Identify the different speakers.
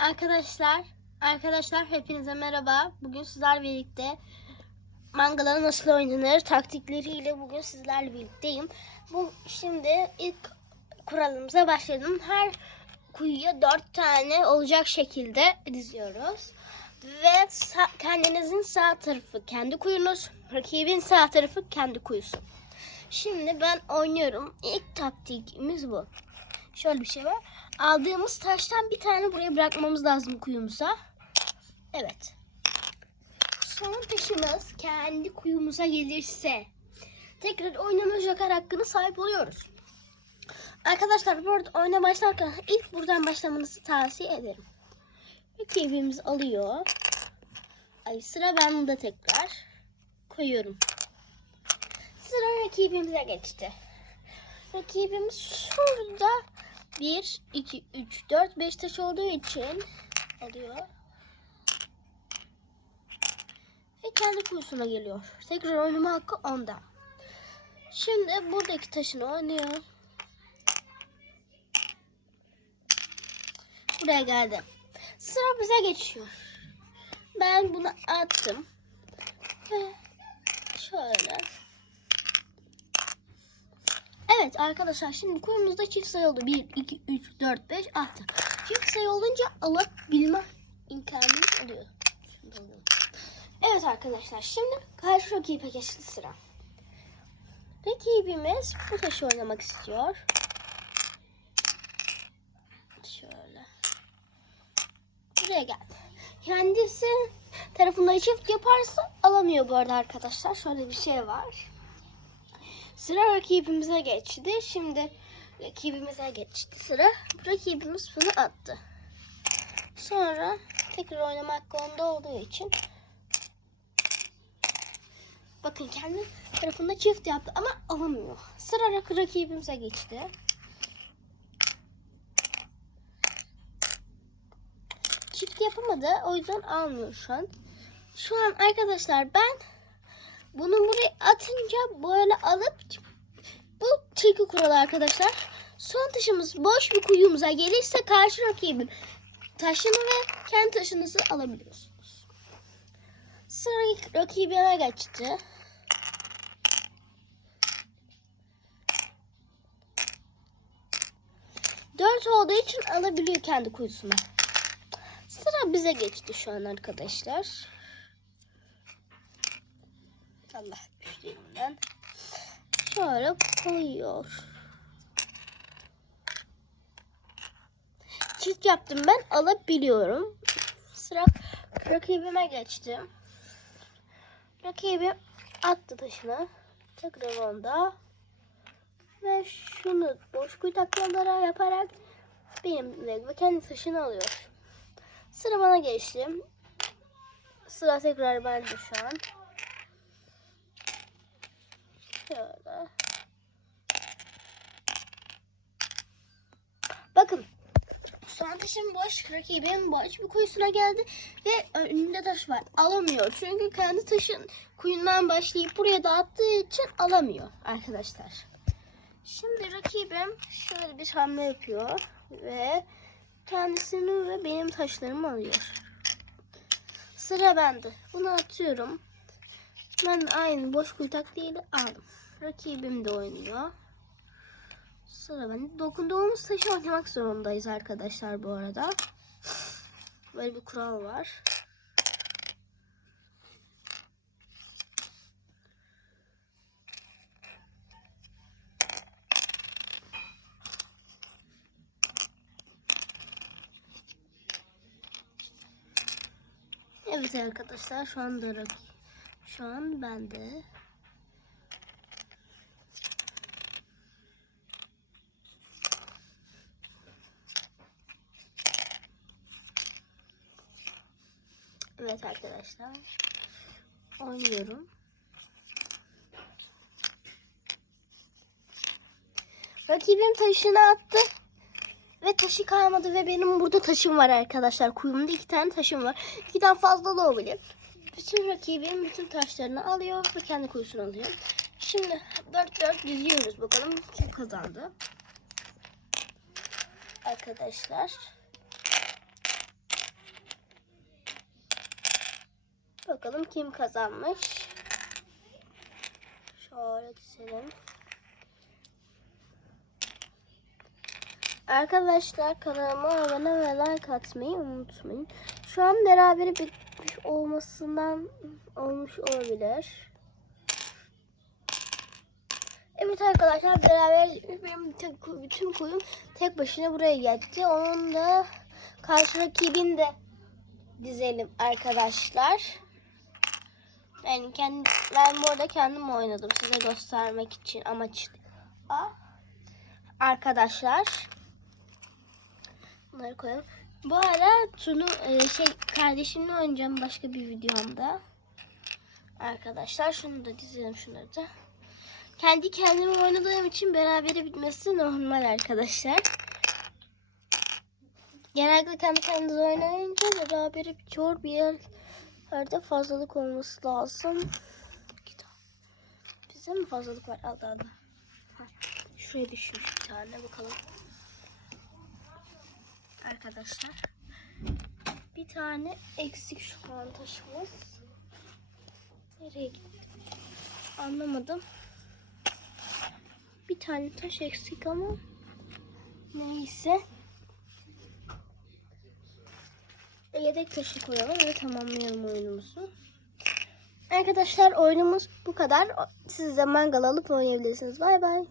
Speaker 1: Arkadaşlar, arkadaşlar hepinize merhaba. Bugün sizlerle birlikte mangala nasıl oynanır taktikleriyle bugün sizlerle birlikteyim. Bu şimdi ilk kuralımıza başladım. Her kuyuya dört tane olacak şekilde diziyoruz. Ve sağ- kendinizin sağ tarafı kendi kuyunuz, rakibin sağ tarafı kendi kuyusu. Şimdi ben oynuyorum. İlk taktikimiz bu. Şöyle bir şey var. Aldığımız taştan bir tane buraya bırakmamız lazım kuyumuza. Evet. Son taşımız kendi kuyumuza gelirse tekrar oynama joker hakkına sahip oluyoruz. Arkadaşlar bu arada oyuna başlarken ilk buradan başlamanızı tavsiye ederim. Rakibimiz alıyor. Ay sıra bende tekrar. Koyuyorum. Sıra rakibimize geçti. Rakibimiz şurada 1, 2, 3, 4, 5 taş olduğu için alıyor. Ve kendi kuyusuna geliyor. Tekrar oynama hakkı onda. Şimdi buradaki taşını oynuyor. Buraya geldi. Sıra bize geçiyor. Ben bunu attım. Ve şöyle. Evet arkadaşlar şimdi kuyumuzda çift sayı oldu. 1, 2, 3, 4, 5, 6. Çift sayı olunca alabilme imkanımız oluyor. Evet arkadaşlar şimdi karşı rakibe geçti sıra. Rakibimiz bu taşı oynamak istiyor. Şöyle. Buraya geldi. Kendisi tarafından çift yaparsa alamıyor bu arada arkadaşlar. Şöyle bir şey var. Sıra rakibimize geçti. Şimdi rakibimize geçti sıra. Rakibimiz bunu attı. Sonra tekrar oynamak onda olduğu için bakın kendi tarafında çift yaptı ama alamıyor. Sıra rak- rakibimize geçti. Çift yapamadı. O yüzden almıyor şu an. Şu an arkadaşlar ben bunu buraya atınca böyle alıp bu tilki kuralı arkadaşlar. Son taşımız boş bir kuyumuza gelirse karşı rakibin taşını ve kendi taşınızı alabiliyorsunuz. Sıra rakibine geçti. Dört olduğu için alabiliyor kendi kuyusuna. Sıra bize geçti şu an arkadaşlar. Allah güçlerinden. Şöyle koyuyor. Çift yaptım ben alabiliyorum. Sıra rakibime geçtim. Rakibim attı taşını. Tekrar onda. Ve şunu boş kuyu taklalara yaparak benim ve kendi taşını alıyor. Sıra bana geçti. Sıra tekrar bende şu an. Şöyle. Bakın. Son taşım boş. Rakibim boş bir kuyusuna geldi. Ve önünde taş var. Alamıyor. Çünkü kendi taşın kuyundan başlayıp buraya dağıttığı için alamıyor arkadaşlar. Şimdi rakibim şöyle bir hamle yapıyor. Ve kendisini ve benim taşlarımı alıyor. Sıra bende. Bunu atıyorum. Ben aynı boş kuyu taktiğiyle aldım. Rakibim de oynuyor. Sıra ben dokunduğumuz taşı oynamak zorundayız arkadaşlar bu arada. Böyle bir kural var. Evet arkadaşlar şu anda rakip. Şu an bende. Evet arkadaşlar. Oynuyorum. Rakibim taşını attı. Ve taşı kalmadı ve benim burada taşım var arkadaşlar. Kuyumda iki tane taşım var. İkiden fazla da olabilir. Bütün rakibim bütün taşlarını alıyor ve kendi kuyusunu alıyor. Şimdi 4-4 diziyoruz bakalım kim kazandı. Arkadaşlar. Bakalım kim kazanmış. Şöyle dizelim. Arkadaşlar kanalıma abone ve like atmayı unutmayın. Şu an beraber bitmiş olmasından olmuş olabilir. Evet arkadaşlar beraber benim tek, bütün koyun tek başına buraya geldi. Onun da karşı rakibini de dizelim arkadaşlar. Ben kendi ben burada kendim oynadım size göstermek için amaçlı. Arkadaşlar bunları koyalım. Bu ara Tunu e, şey kardeşimle oynayacağım başka bir videomda. Arkadaşlar şunu da dizelim şunları da. Kendi kendime oynadığım için berabere bitmesi normal arkadaşlar. Genellikle kendi kendinize oynayınca berabere bitiyor. Bir yerlerde fazlalık olması lazım. Bizde mi fazlalık var? Al al al. Ha, Şuraya düşmüş bir tane bakalım. Arkadaşlar. Bir tane eksik şu an taşımız. Nereye gitti? Anlamadım. Bir tane taş eksik ama neyse. Yedek taşı koyalım ve tamamlayalım oyunumuzu. Arkadaşlar oyunumuz bu kadar. Siz de mangal alıp oynayabilirsiniz. Bay bay.